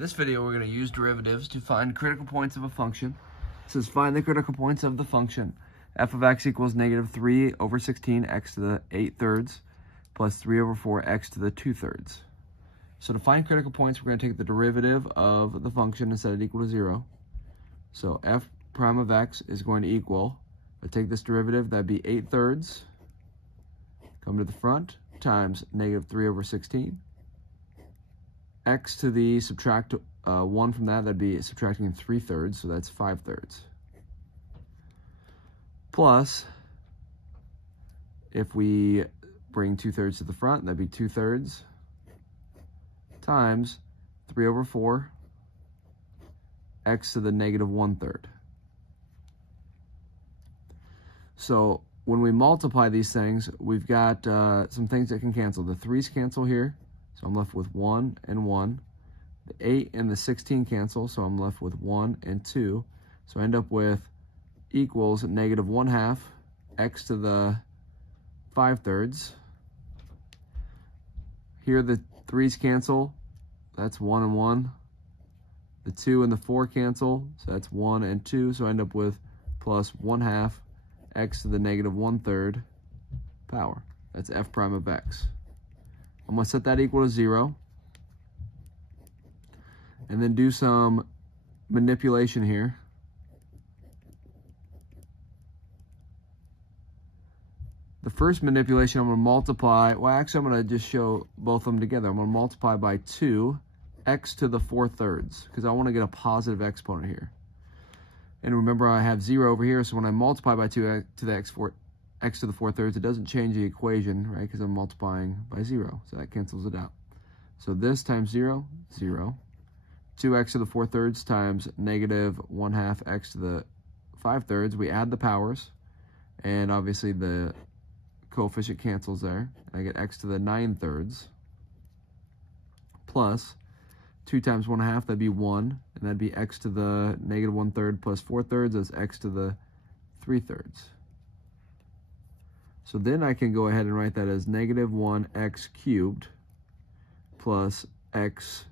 In this video, we're going to use derivatives to find critical points of a function. It says find the critical points of the function f of x equals negative 3 over 16 x to the 8/3 plus 3 over 4 x to the 2/3. So to find critical points, we're going to take the derivative of the function and set it equal to 0. So f prime of x is going to equal, if I take this derivative, that'd be 8/3, come to the front, times negative 3 over 16. X to the subtract 1 from that, that'd be subtracting 3/3, so that's 5/3. Plus, if we bring 2/3 to the front, that'd be 2/3 times 3 over 4 x to the negative 1/3. So when we multiply these things, we've got some things that can cancel. The 3's cancel here, so I'm left with 1 and 1. The 8 and the 16 cancel, so I'm left with 1 and 2. So I end up with equals negative 1/2 x to the 5/3. Here the 3's cancel, that's 1 and 1. The 2 and the 4 cancel, so that's 1 and 2. So I end up with plus 1/2 x to the negative 1/3 power. That's f prime of x. I'm going to set that equal to 0. And then do some manipulation here. The first manipulation, I'm going to multiply, well actually I'm going to just show both of them together. I'm going to multiply by 2 x to the 4/3 because I want to get a positive exponent here. And remember I have 0 over here, so when I multiply by 2 to the x to the 4/3, it doesn't change the equation, right, because I'm multiplying by 0, so that cancels it out. So this times 0, 0. 2x to the 4/3 times negative 1/2 x to the 5/3. We add the powers, and obviously the coefficient cancels there. I get x to the 9/3 plus 2 times 1/2, that'd be 1, and that'd be x to the negative 1/3 plus 4/3, that's x to the 3/3. So then I can go ahead and write that as negative 1x cubed plus x,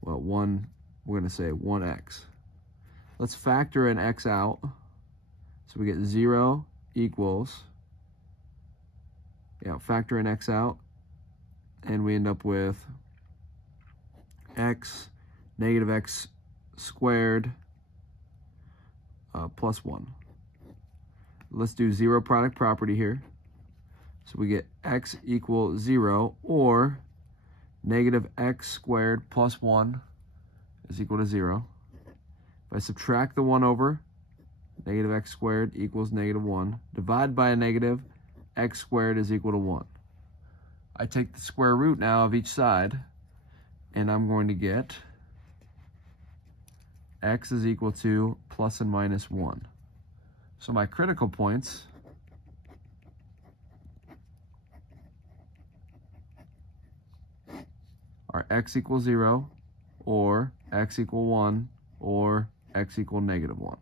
well, 1, we're going to say 1x. Let's factor an x out. So we get 0 equals, factor an x out, and we end up with x, negative x squared plus 1. Let's do zero product property here. So we get x equals 0, or negative x squared plus 1 is equal to 0. If I subtract the 1 over, negative x squared equals negative 1. Divide by a negative, x squared is equal to 1. I take the square root now of each side, and I'm going to get x is equal to plus and minus 1. So my critical points are x equals 0, or x equal 1, or x equal negative 1.